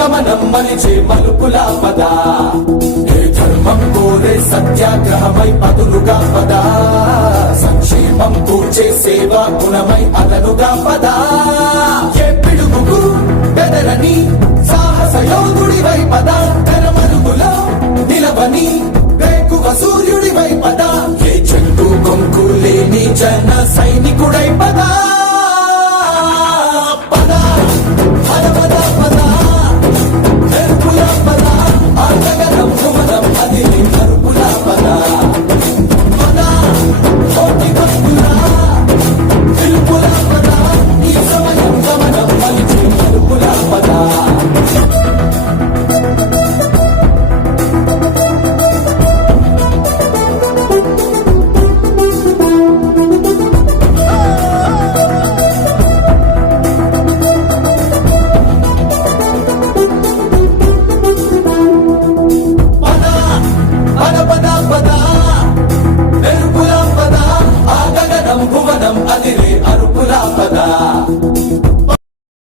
గమనం మలిచే మలుపుల పద ఏ ధర్మం కోరే సత్యాగ్రహమై పదులుగా పద సంక్షేమం కూర్చే సేవా గుణమై అదనుగా పద ఏ పిడుగుకు బెదరని సాహస యోధుడివై పద కరమరుగులో నిలవని వేకువ సూర్యుడివై పద ఏ చెట్టు కొంకు లేని జన సైనికుడై పద